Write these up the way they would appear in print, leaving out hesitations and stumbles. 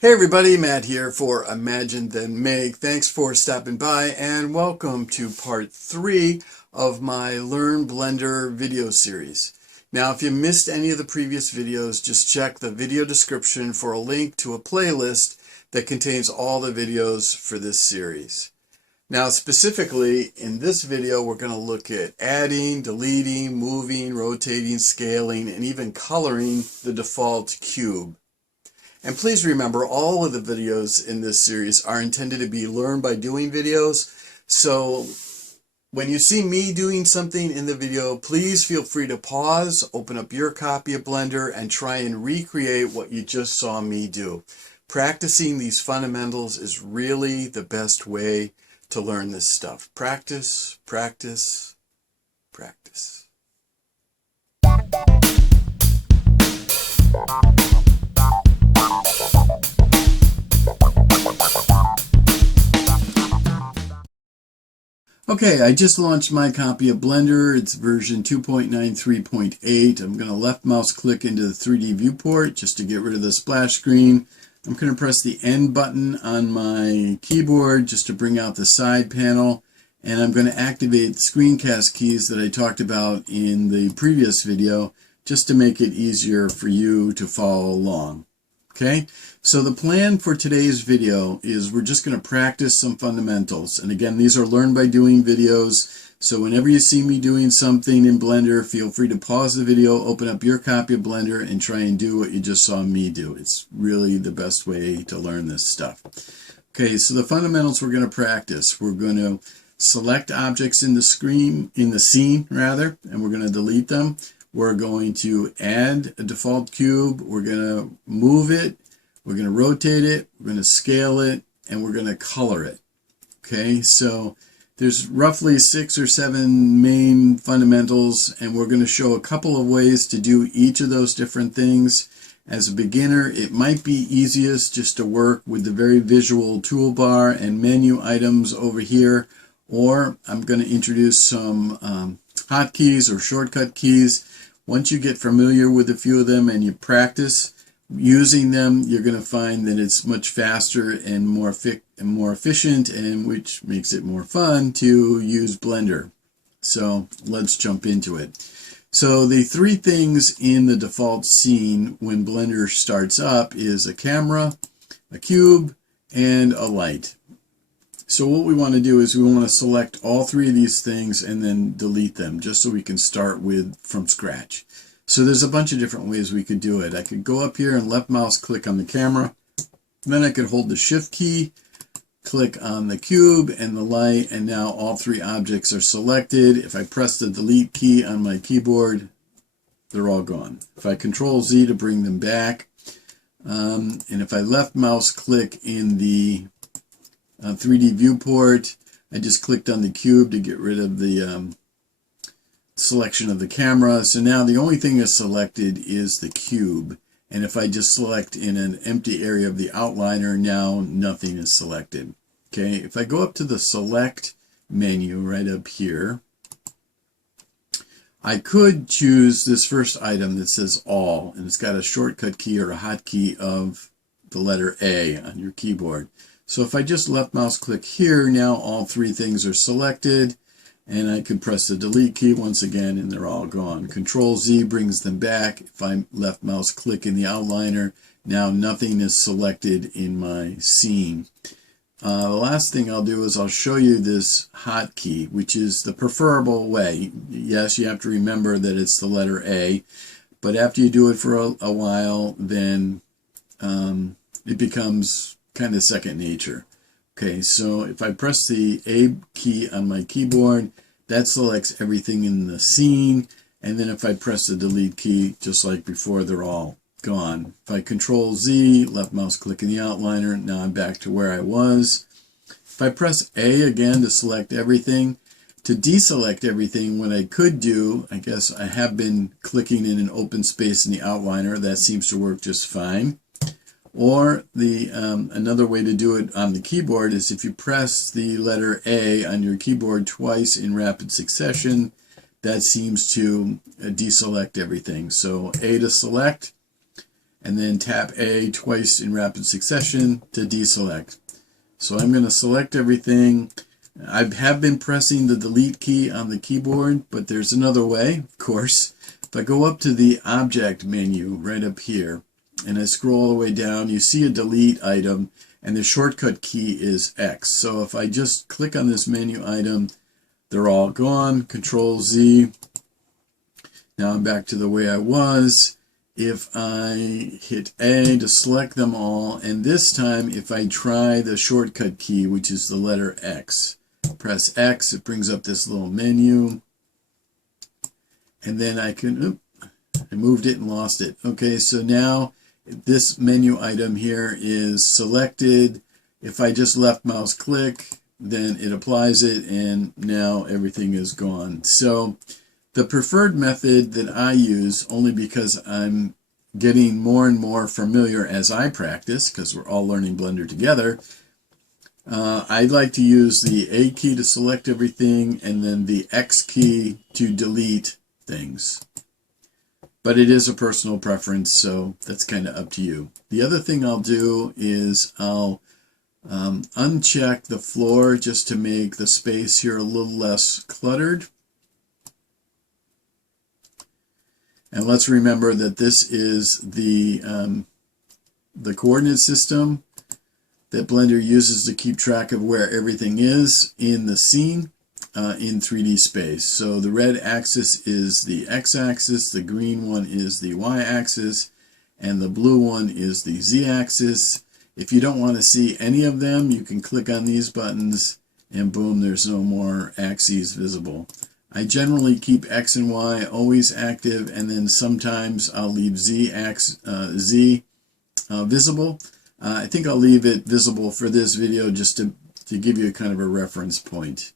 Hey everybody, Matt here for Imagine Then Make. Thanks for stopping by and welcome to part 3 of my Learn Blender video series. Now if you missed any of the previous videos, just check the video description for a link to a playlist that contains all the videos for this series. Now specifically in this video we're going to look at adding, deleting, moving, rotating, scaling, and even coloring the default cube. And please remember, all of the videos in this series are intended to be learn by doing videos. So when you see me doing something in the video, please feel free to pause, open up your copy of Blender, and try and recreate what you just saw me do. Practicing these fundamentals is really the best way to learn this stuff. Practice, practice, practice. Okay, I just launched my copy of Blender. It's version 2.93.8. I'm going to left mouse click into the 3D viewport just to get rid of the splash screen. I'm going to press the N button on my keyboard just to bring out the side panel. And I'm going to activate the screencast keys that I talked about in the previous video just to make it easier for you to follow along. Okay, so the plan for today's video is we're just going to practice some fundamentals. And again, these are learn by doing videos. So whenever you see me doing something in Blender, feel free to pause the video, open up your copy of Blender, and try and do what you just saw me do. It's really the best way to learn this stuff. Okay, so the fundamentals we're going to practice. We're going to select objects in the scene, and we're going to delete them. We're going to add a default cube, we're going to move it, we're going to rotate it, we're going to scale it, and we're going to color it. Okay, so there's roughly 6 or 7 main fundamentals, and we're going to show a couple of ways to do each of those different things. As a beginner, it might be easiest just to work with the very visual toolbar and menu items over here, or I'm going to introduce some hotkeys or shortcut keys. Once you get familiar with a few of them and you practice using them, you're going to find that it's much faster and more efficient, and which makes it more fun to use Blender. So let's jump into it. So the 3 things in the default scene when Blender starts up is a camera, a cube, and a light. So what we want to do is we want to select all 3 of these things and then delete them just so we can start from scratch. So there's a bunch of different ways we could do it. I could go up here and left mouse click on the camera. Then I could hold the shift key, click on the cube and the light, and now all 3 objects are selected. If I press the delete key on my keyboard, they're all gone. If I control Z to bring them back, and if I left mouse click in the 3D viewport, I just clicked on the cube to get rid of the selection of the camera. So now the only thing that's selected is the cube. And if I just select in an empty area of the outliner, now nothing is selected. Okay, if I go up to the select menu right up here, I could choose this first item that says all, and it's got a shortcut key or a hotkey of the letter A on your keyboard. So if I just left mouse click here, now all 3 things are selected, and I can press the delete key once again and they're all gone. Control Z brings them back. If I left mouse click in the outliner, now nothing is selected in my scene. The last thing I'll do is I'll show you this hotkey, which is the preferable way. Yes, you have to remember that it's the letter A, but after you do it for a while, then it becomes kind of second nature. Okay, so if I press the A key on my keyboard, that selects everything in the scene, and then if I press the delete key, just like before, they're all gone. If I control Z, left mouse click in the outliner, now I'm back to where I was. If I press A again to select everything, to deselect everything, what I could do, I guess I have been clicking in an open space in the outliner, that seems to work just fine. Or another way to do it on the keyboard is if you press the letter A on your keyboard twice in rapid succession, that seems to deselect everything. So A to select, and then tap A twice in rapid succession to deselect. So I'm going to select everything. I have been pressing the delete key on the keyboard, but there's another way, of course. If I go up to the object menu right up here, and I scroll all the way down, you see a delete item, and the shortcut key is X. So if I just click on this menu item, they're all gone. Control Z. Now I'm back to the way I was. If I hit A to select them all, and this time if I try the shortcut key, which is the letter X, press X, it brings up this little menu, and then I can, I moved it and lost it. Okay, so now this menu item here is selected. If I just left mouse click, then it applies it, and now everything is gone. So the preferred method that I use, only because I'm getting more and more familiar as I practice, because we're all learning Blender together, I'd like to use the A key to select everything and then the X key to delete things. But it is a personal preference, so that's kind of up to you. The other thing I'll do is I'll uncheck the floor just to make the space here a little less cluttered. And let's remember that this is the coordinate system that Blender uses to keep track of where everything is in the scene in 3D space. So the red axis is the x-axis, the green one is the y-axis, and the blue one is the z-axis. If you don't want to see any of them, you can click on these buttons and boom, there's no more axes visible. I generally keep X and Y always active, and then sometimes I'll leave Z visible. I think I'll leave it visible for this video just to give you a kind of a reference point.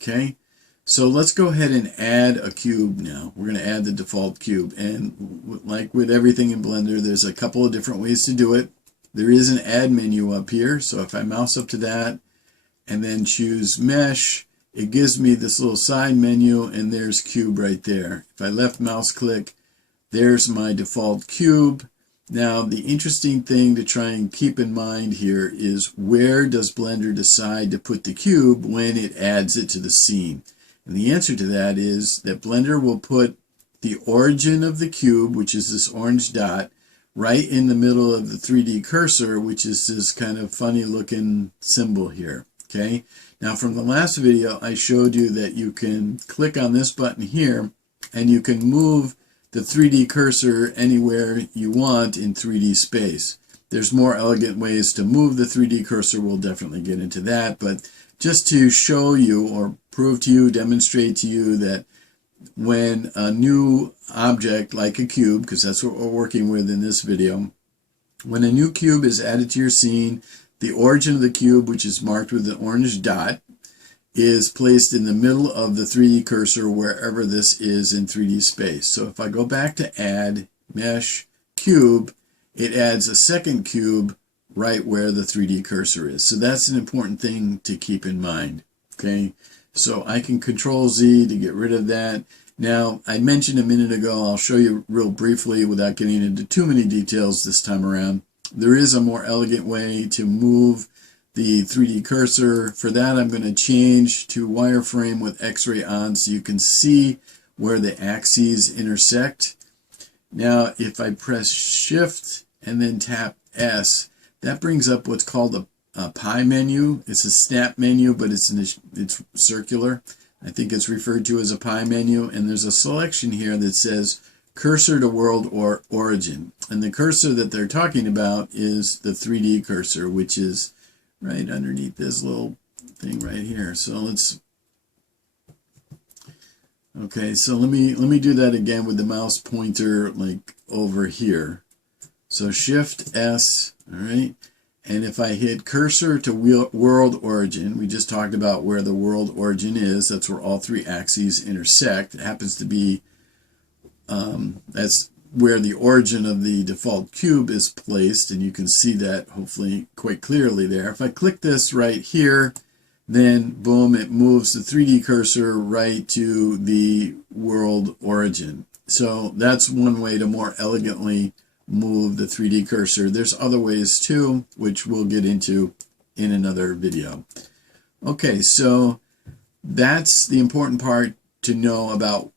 Okay, so let's go ahead and add a cube now. We're going to add the default cube, and like with everything in Blender, there's a couple of different ways to do it. There is an add menu up here, so if I mouse up to that and then choose mesh, it gives me this little side menu, and there's cube right there. If I left mouse click, there's my default cube. Now, the interesting thing to try and keep in mind here is, where does Blender decide to put the cube when it adds it to the scene? And the answer to that is that Blender will put the origin of the cube, which is this orange dot, right in the middle of the 3D cursor, which is this kind of funny looking symbol here. Okay. Now, from the last video, I showed you that you can click on this button here and you can move the 3D cursor anywhere you want in 3D space. There's more elegant ways to move the 3D cursor. We'll definitely get into that, but just to show you or prove to you, demonstrate to you that when a new object like a cube, because that's what we're working with in this video, when a new cube is added to your scene, the origin of the cube, which is marked with an orange dot, is placed in the middle of the 3D cursor wherever this is in 3D space. So if I go back to add, mesh, cube, it adds a second cube right where the 3D cursor is. So that's an important thing to keep in mind. Okay, so I can Control Z to get rid of that. Now, I mentioned a minute ago, I'll show you real briefly without getting into too many details this time around. There is a more elegant way to move the 3D cursor. For that, I'm going to change to wireframe with X-ray on so you can see where the axes intersect. Now, if I press Shift and then tap S, that brings up what's called a pie menu. It's a snap menu, but it's circular. I think it's referred to as a pie menu, and there's a selection here that says cursor to world or origin. And the cursor that they're talking about is the 3D cursor, which is right underneath this little thing right here. So let's, okay, so let me do that again with the mouse pointer like over here. So Shift S, all right, and if I hit cursor to world origin, we just talked about where the world origin is. That's where all three axes intersect. It happens to be that's where the origin of the default cube is placed, and you can see that hopefully quite clearly there. If I click this right here, then boom, it moves the 3D cursor right to the world origin. So that's one way to more elegantly move the 3D cursor. There's other ways too, which we'll get into in another video. Okay, so that's the important part to know about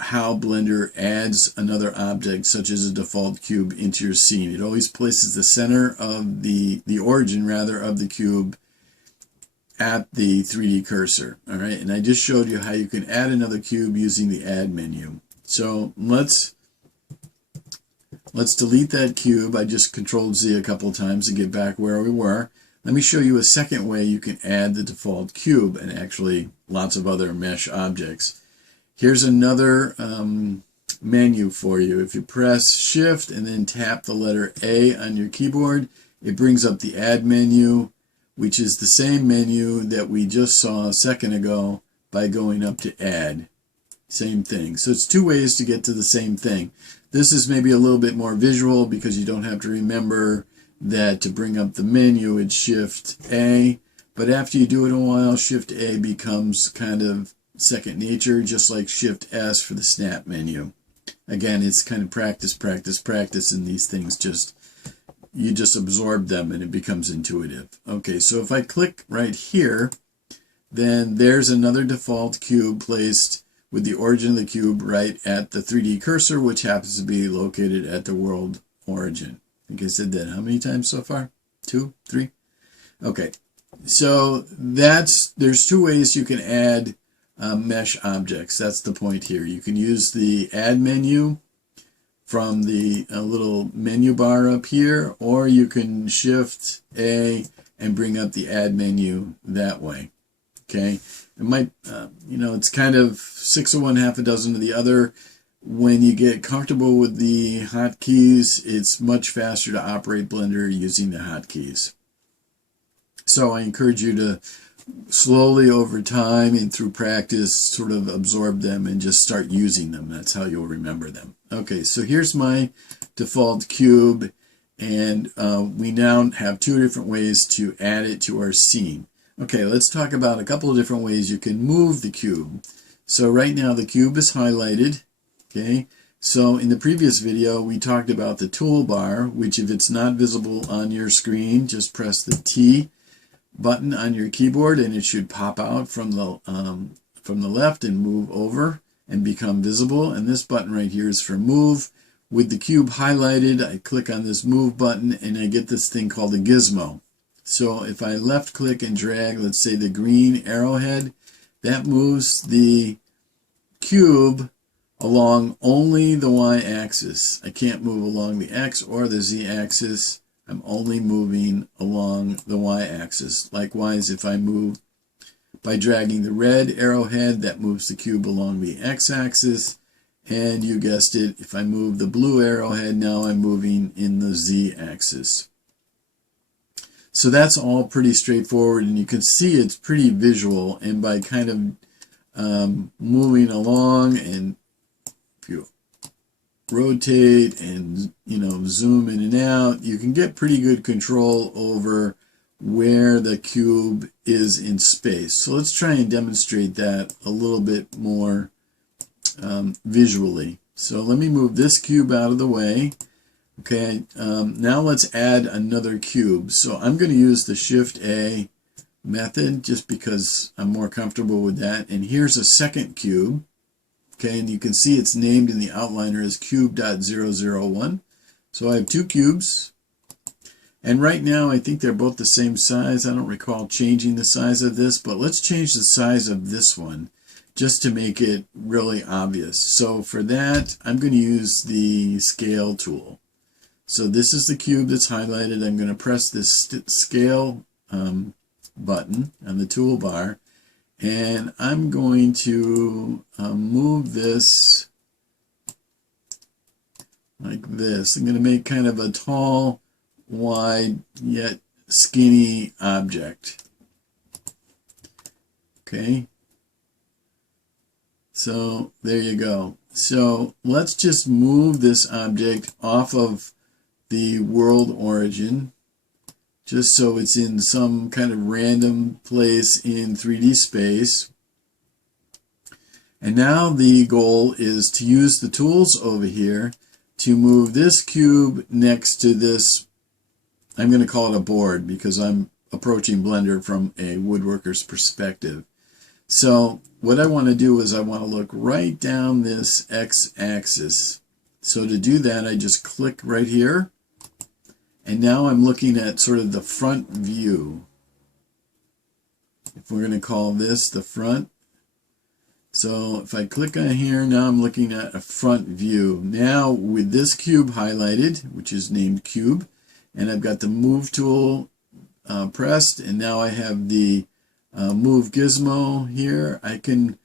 how Blender adds another object, such as a default cube, into your scene. It always places the center of the origin, rather, of the cube at the 3D cursor. All right, and I just showed you how you can add another cube using the Add menu. So let's delete that cube. I just Control-Z a couple of times to get back where we were. Let me show you a second way you can add the default cube, and actually lots of other mesh objects. Here's another menu for you. If you press Shift and then tap the letter A on your keyboard, it brings up the Add menu, which is the same menu that we just saw a second ago by going up to Add. Same thing. So it's two ways to get to the same thing. This is maybe a little bit more visual because you don't have to remember that to bring up the menu it's Shift A, but after you do it a while, Shift A becomes kind of second nature, just like Shift S for the Snap menu. Again, it's kind of practice, and these things you just absorb them and it becomes intuitive. Okay, so if I click right here, then there's another default cube placed with the origin of the cube right at the 3D cursor, which happens to be located at the world origin. I think I said that how many times so far? 2, 3? Okay, so there's two ways you can add mesh objects. That's the point here. You can use the Add menu from the little menu bar up here, or you can Shift A and bring up the Add menu that way. Okay, it might, it's kind of 6 of one, half a dozen of the other. When you get comfortable with the hotkeys, it's much faster to operate Blender using the hotkeys. So I encourage you to slowly over time and through practice sort of absorb them and just start using them. That's how you'll remember them. Okay, so here's my default cube, and we now have two different ways to add it to our scene. Okay, let's talk about a couple of different ways you can move the cube. So right now the cube is highlighted. Okay, so in the previous video we talked about the toolbar, which if it's not visible on your screen, just press the T button on your keyboard and it should pop out from the left and move over and become visible. And this button right here is for move. With the cube highlighted, I click on this move button and I get this thing called a gizmo. So if I left click and drag, let's say the green arrowhead, that moves the cube along only the y-axis. I can't move along the x or the z-axis. I'm only moving along the y-axis. Likewise, if I move by dragging the red arrowhead, that moves the cube along the x-axis. And you guessed it, if I move the blue arrowhead, now I'm moving in the z-axis. So that's all pretty straightforward, and you can see it's pretty visual. And by kind of moving along, and if you rotate and zoom in and out, you can get pretty good control over where the cube is in space. So let's try and demonstrate that a little bit more visually. So let me move this cube out of the way. Okay, now let's add another cube. So I'm going to use the Shift A method just because I'm more comfortable with that. And here's a second cube. Okay, and you can see it's named in the outliner as cube.001. So I have two cubes. And right now I think they're both the same size. I don't recall changing the size of this, but let's change the size of this one just to make it really obvious. So for that, I'm going to use the scale tool. So this is the cube that's highlighted. I'm going to press this scale button on the toolbar, and I'm going to move this like this. I'm going to make kind of a tall, wide, yet skinny object. Okay. So there you go. So let's just move this object off of the world origin, just so it's in some kind of random place in 3D space. And now the goal is to use the tools over here to move this cube next to this. I'm going to call it a board because I'm approaching Blender from a woodworker's perspective. So what I want to do is I want to look right down this x-axis. So to do that, I just click right here. And now I'm looking at sort of the front view. If we're going to call this the front. So if I click on here, now I'm looking at a front view. Now with this cube highlighted, which is named cube, and I've got the move tool pressed, and now I have the move gizmo here. I can,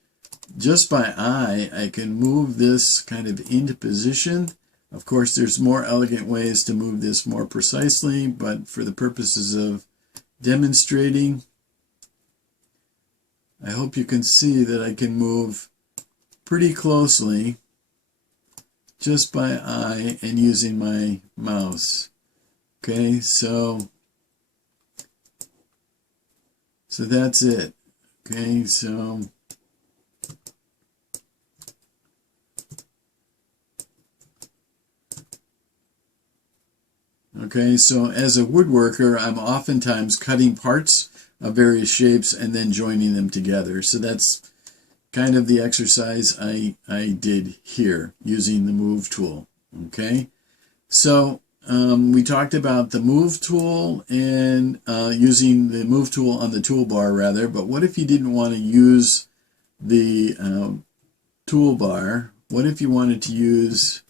just by eye, I can move this kind of into position. Of course, there's more elegant ways to move this more precisely, but for the purposes of demonstrating, I hope you can see that I can move pretty closely just by eye and using my mouse. Okay, so that's it. Okay, so as a woodworker, I'm oftentimes cutting parts of various shapes and then joining them together. So that's kind of the exercise I did here using the move tool. Okay, so we talked about the move tool and using the move tool on the toolbar rather, but what if you didn't want to use the toolbar? What if you wanted to use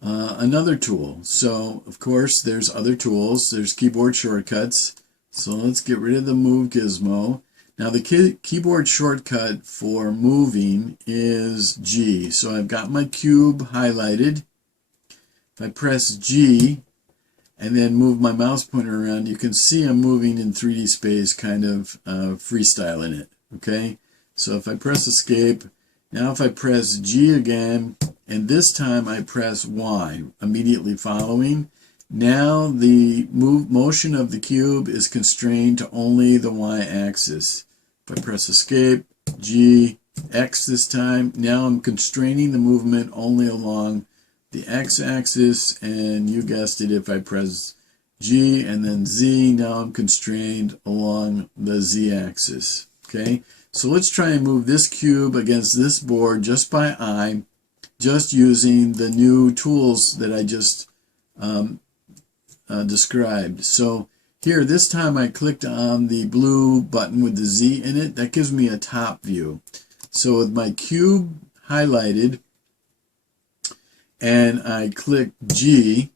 another tool? So of course there's other tools, there's keyboard shortcuts. So let's get rid of the move gizmo. Now the keyboard shortcut for moving is G. So I've got my cube highlighted. If I press G and then move my mouse pointer around, you can see I'm moving in 3D space, kind of freestyling it. Okay, so if I press escape, now if I press G again, and this time I press Y immediately following, now the motion of the cube is constrained to only the y-axis. If I press escape, G, X this time, now I'm constraining the movement only along the x-axis, and you guessed it, if I press G and then Z, now I'm constrained along the z-axis. Okay, so let's try and move this cube against this board just by eye, just using the new tools that I just described. So here, this time I clicked on the blue button with the Z in it. That gives me a top view. So with my cube highlighted and I click G,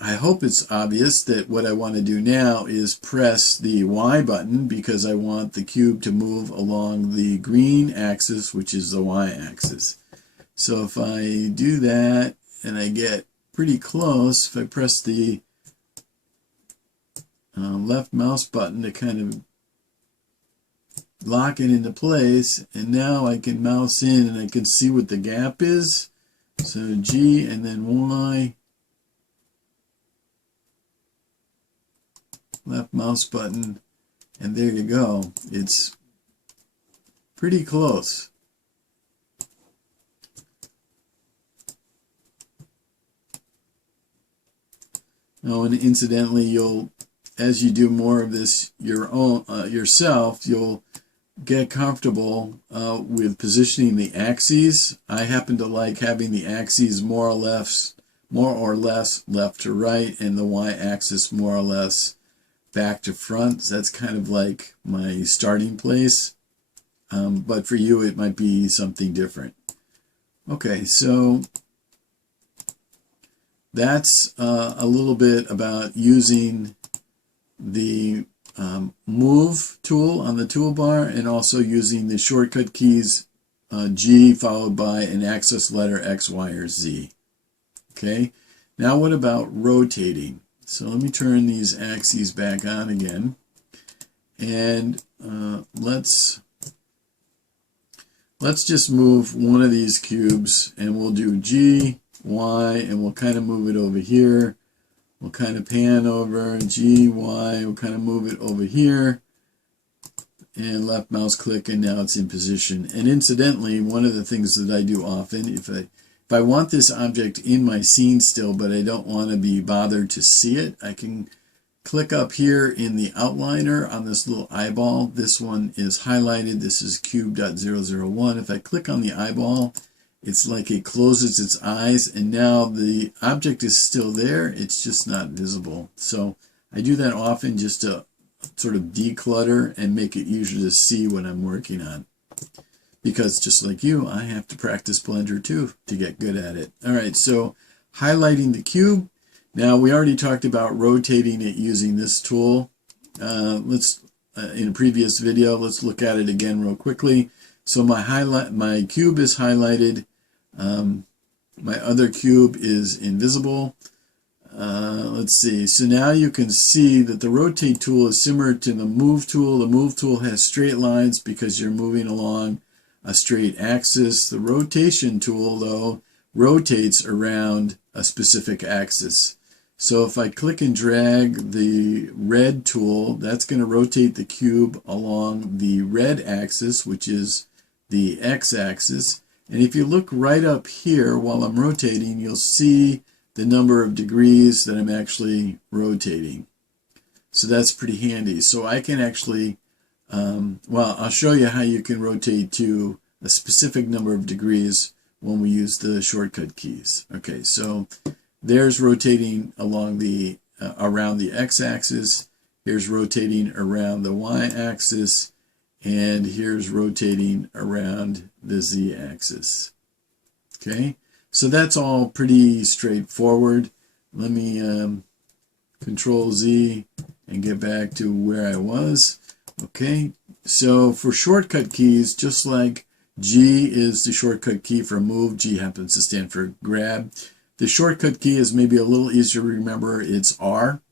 I hope it's obvious that what I want to do now is press the Y button because I want the cube to move along the green axis, which is the Y axis. So if I do that and I get pretty close, if I press the left mouse button to kind of lock it into place, and now I can mouse in and I can see what the gap is. So G and then Y, left mouse button, and there you go. It's pretty close. Oh, and incidentally, you'll, as you do more of this yourself, you'll get comfortable with positioning the axes. I happen to like having the axes more or less left to right, and the y-axis more or less back to front. So that's kind of like my starting place. But for you, it might be something different. Okay, so that's a little bit about using the move tool on the toolbar and also using the shortcut keys G followed by an access letter X, Y, or Z. Okay, now what about rotating? So let me turn these axes back on again, and let's just move one of these cubes, and we'll do G, Y, and we'll kind of move it over here. We'll kind of pan over, G, Y, we'll kind of move it over here, and left mouse click, and now it's in position. And incidentally, one of the things that I do often, If I want this object in my scene still, but I don't want to be bothered to see it, I can click up here in the outliner on this little eyeball. This one is highlighted. This is cube.001. If I click on the eyeball, it's like it closes its eyes, and now the object is still there. It's just not visible. So I do that often just to sort of declutter and make it easier to see what I'm working on. Because just like you, I have to practice Blender too to get good at it. All right, so highlighting the cube. Now we already talked about rotating it using this tool. In a previous video, let's look at it again real quickly. So my cube is highlighted. My other cube is invisible. Let's see. So now you can see that the rotate tool is similar to the move tool. The move tool has straight lines because you're moving along a straight axis. The rotation tool, though, rotates around a specific axis. So if I click and drag the red tool, that's going to rotate the cube along the red axis, which is the x-axis. And if you look right up here while I'm rotating, you'll see the number of degrees that I'm actually rotating. So that's pretty handy. So I can actually, well, I'll show you how you can rotate to a specific number of degrees when we use the shortcut keys. Okay, so there's rotating along the around the x-axis. Here's rotating around the y-axis, and here's rotating around the z-axis. Okay, so that's all pretty straightforward. Let me Control Z and get back to where I was. Okay, so for shortcut keys, just like G is the shortcut key for move, G happens to stand for grab. The shortcut key is maybe a little easier to remember. It's R.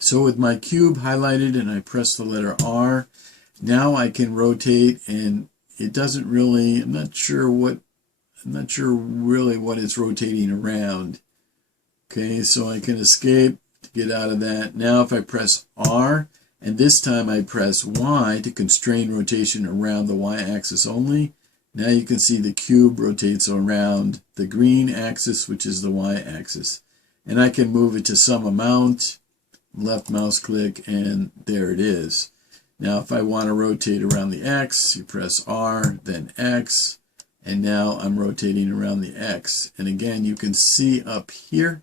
So with my cube highlighted and I press the letter R, now I can rotate, and it doesn't really, I'm not sure really what it's rotating around. Okay, so I can escape to get out of that. Now if I press R, and this time I press Y to constrain rotation around the Y-axis only, now you can see the cube rotates around the green axis, which is the Y-axis. And I can move it to some amount, left mouse click, and there it is. Now if I want to rotate around the X, you press R, then X, and now I'm rotating around the X. And again, you can see up here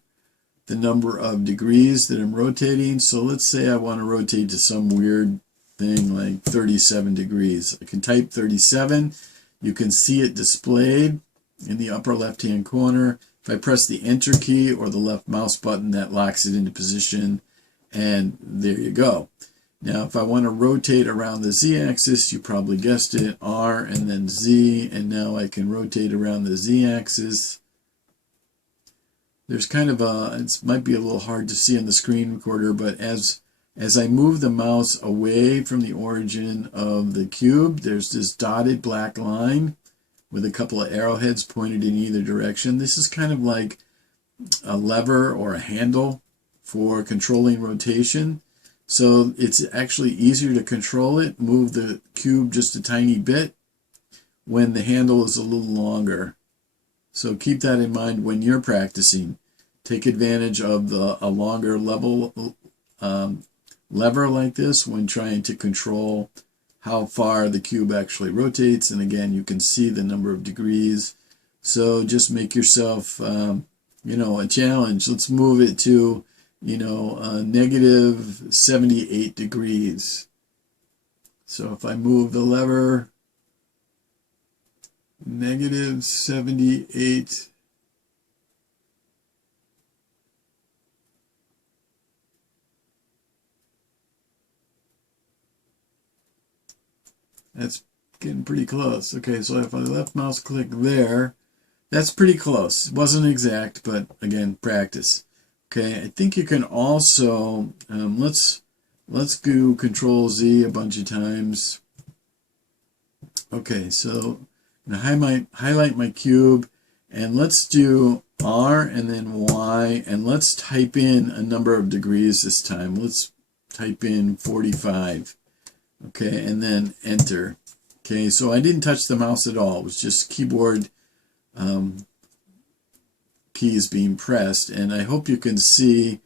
the number of degrees that I'm rotating. So let's say I want to rotate to some weird thing like 37 degrees. I can type 37. You can see it displayed in the upper left-hand corner. If I press the Enter key or the left mouse button, that locks it into position, and there you go. Now, if I want to rotate around the Z-axis, you probably guessed it, R and then Z, and now I can rotate around the Z-axis. There's kind of a, it might be a little hard to see on the screen recorder, but as I move the mouse away from the origin of the cube, there's this dotted black line with a couple of arrowheads pointed in either direction. This is kind of like a lever or a handle for controlling rotation. So it's actually easier to control it, move the cube just a tiny bit when the handle is a little longer. So keep that in mind when you're practicing. Take advantage of a longer lever like this when trying to control how far the cube actually rotates. And again, you can see the number of degrees. So just make yourself, you know, a challenge. Let's move it to, you know, negative 78 degrees. So if I move the lever, negative 78. That's getting pretty close. Okay, so if I left mouse click there, that's pretty close. It wasn't exact, but again, practice. Okay, I think you can also, let's do Control Z a bunch of times. Okay, so I'm going to highlight my cube, and let's do R and then Y, and let's type in a number of degrees this time. Let's type in 45. Okay, and then Enter. Okay, so I didn't touch the mouse at all. It was just keyboard keys being pressed, and I hope you can see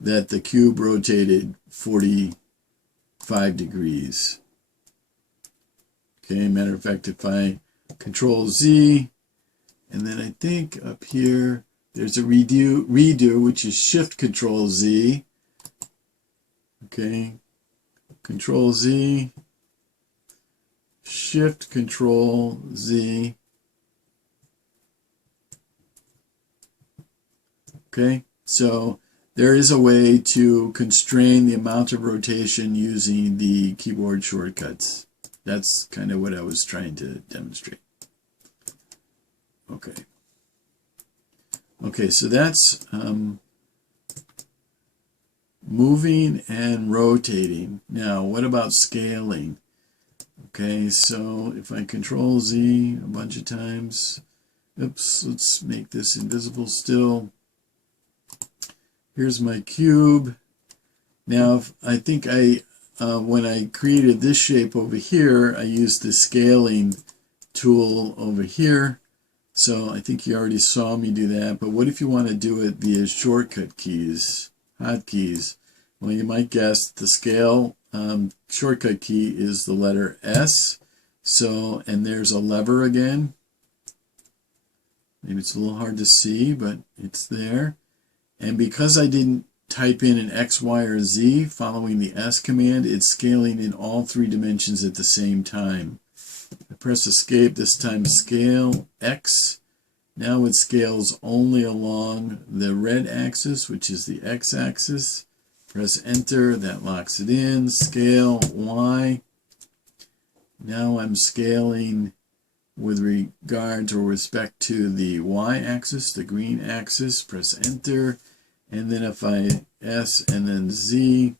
that the cube rotated 45 degrees. Okay, matter of fact, if I Control Z, and then I think up here there's a redo, which is Shift Control Z. Okay, Control Z, Shift Control Z. Okay, so there is a way to constrain the amount of rotation using the keyboard shortcuts. That's kind of what I was trying to demonstrate. Okay. Okay, so that's moving and rotating. Now, what about scaling? Okay, so if I Control Z a bunch of times, oops, let's make this invisible still. Here's my cube. Now, I think when I created this shape over here, I used the scaling tool over here. So I think you already saw me do that. But what if you want to do it via shortcut keys, hotkeys? Well, you might guess the scale shortcut key is the letter S. So, and there's a lever again. Maybe it's a little hard to see, but it's there. And because I didn't type in an X, Y, or Z following the S command, it's scaling in all 3 dimensions at the same time. I press escape, this time scale X. Now it scales only along the red axis, which is the X axis. Press enter, that locks it in. Scale Y. Now I'm scaling with regard or respect to the Y axis, the green axis. Press enter. And then if I S and then Z,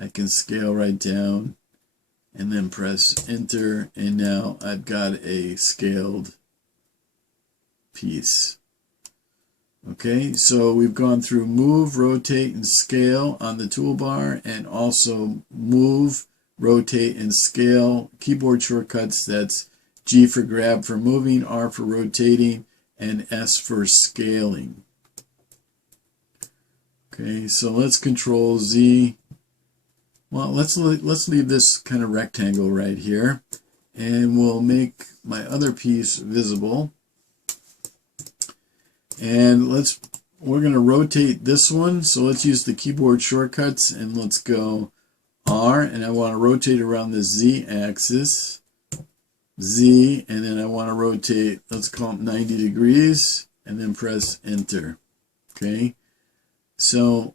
I can scale right down and then press enter, and now I've got a scaled piece. Okay, so we've gone through move, rotate, and scale on the toolbar, and also move, rotate, and scale keyboard shortcuts. That's G for grab for moving, R for rotating, and S for scaling. Okay, so let's Control Z. Well, let's leave this kind of rectangle right here, and we'll make my other piece visible. And we're going to rotate this one. So let's use the keyboard shortcuts, and let's go R, and I want to rotate around the Z axis. Z, and then I want to rotate, let's call it 90 degrees, and then press enter. Okay, so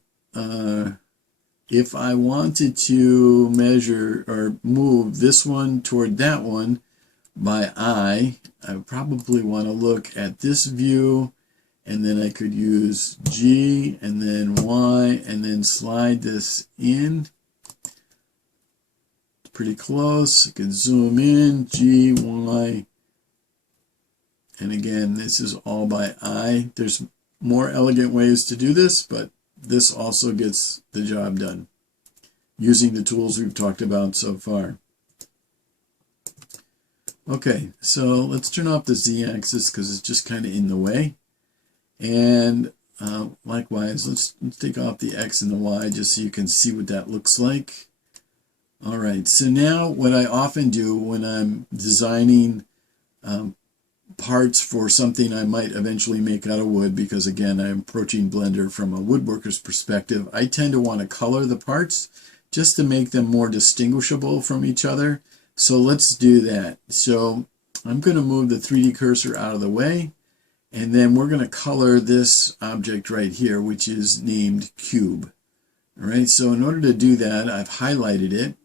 if I wanted to measure or move this one toward that one by eye, I would probably want to look at this view, and then I could use G and then Y and then slide this in. Pretty close. I could zoom in, G, Y, and again, this is all by eye. There's more elegant ways to do this, but this also gets the job done using the tools we've talked about so far. Okay, so let's turn off the Z axis because it's just kind of in the way. And likewise, let's take off the X and the Y just so you can see what that looks like. All right, so now what I often do when I'm designing parts for something I might eventually make out of wood, because again, I'm approaching Blender from a woodworker's perspective, I tend to want to color the parts just to make them more distinguishable from each other. So let's do that. So I'm going to move the 3D cursor out of the way, and then we're going to color this object right here, which is named cube. All right, so in order to do that, I've highlighted it.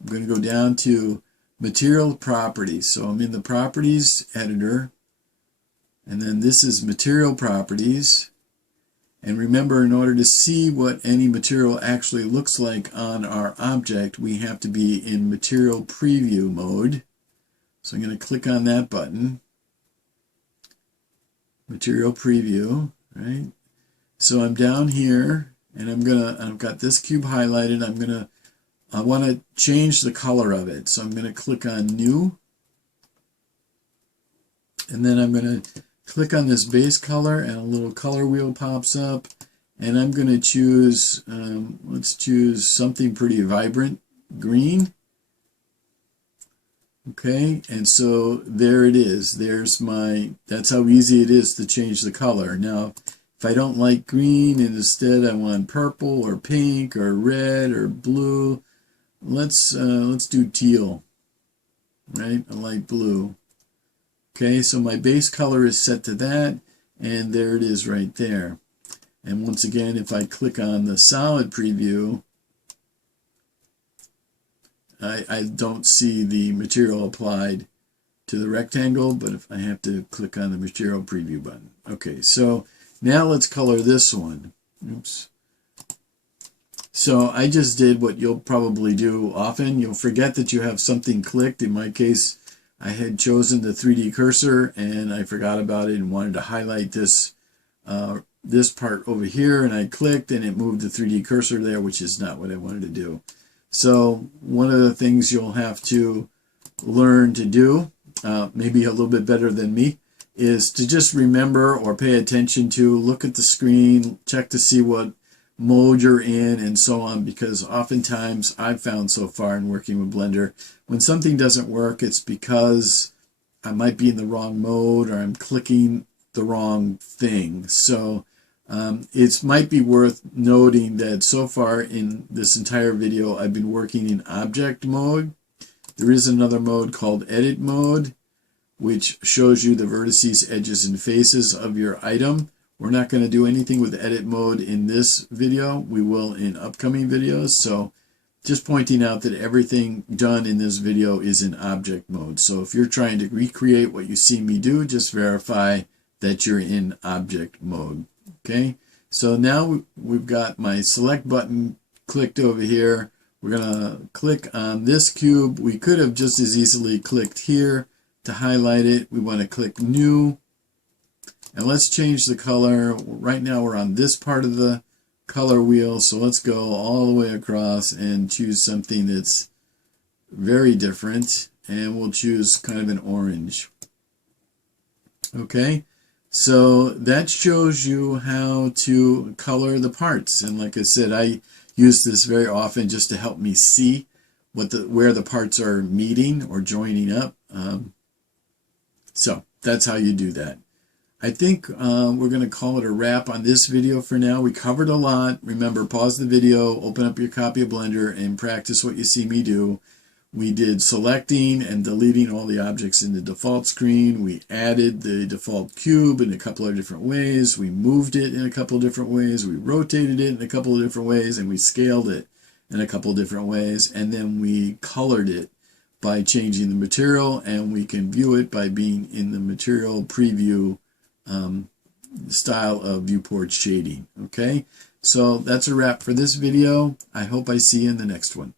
I'm going to go down to Material Properties. So I'm in the Properties editor, and then this is Material Properties. And remember, in order to see what any material actually looks like on our object, we have to be in Material Preview mode. So I'm going to click on that button. Material Preview, right? So I'm down here, and I've got this cube highlighted. I want to change the color of it. So I'm going to click on New. And then I'm going to click on this base color and a little color wheel pops up. And I'm going to choose, let's choose something pretty vibrant, green. Okay, and so there it is. That's how easy it is to change the color. Now, if I don't like green and instead I want purple or pink or red or blue, let's do teal, right? A light blue. Okay, so my base color is set to that, and there it is right there. And once again, if I click on the solid preview, I don't see the material applied to the rectangle, but if I have to click on the material preview button. Okay, so now let's color this one. Oops. So I just did what you'll probably do often. You'll forget that you have something clicked. In my case, I had chosen the 3D cursor and I forgot about it and wanted to highlight this this part over here, and I clicked and it moved the 3D cursor there, which is not what I wanted to do. So one of the things you'll have to learn to do, maybe a little bit better than me, is to just remember or pay attention to, look at the screen, check to see what mode you're in and so on, because oftentimes I've found so far in working with Blender, when something doesn't work, it's because I might be in the wrong mode or I'm clicking the wrong thing. So it might be worth noting that so far in this entire video, I've been working in object mode. There is another mode called edit mode, which shows you the vertices, edges, and faces of your item. We're not going to do anything with edit mode in this video. We will in upcoming videos. So just pointing out that everything done in this video is in object mode. So if you're trying to recreate what you see me do, just verify that you're in object mode. Okay, so now we've got my select button clicked over here. We're going to click on this cube. We could have just as easily clicked here to highlight it. We want to click new. And let's change the color. Right now we're on this part of the color wheel, so let's go all the way across and choose something that's very different. And we'll choose kind of an orange. Okay. So that shows you how to color the parts. And like I said, I use this very often just to help me see where the parts are meeting or joining up. So that's how you do that. I think we're going to call it a wrap on this video for now. We covered a lot. Remember, pause the video, open up your copy of Blender, and practice what you see me do. We did selecting and deleting all the objects in the default screen. We added the default cube in a couple of different ways. We moved it in a couple of different ways. We rotated it in a couple of different ways, and we scaled it in a couple of different ways. And then we colored it by changing the material, and we can view it by being in the material preview style of viewport shading. Okay, so that's a wrap for this video. I hope I see you in the next one.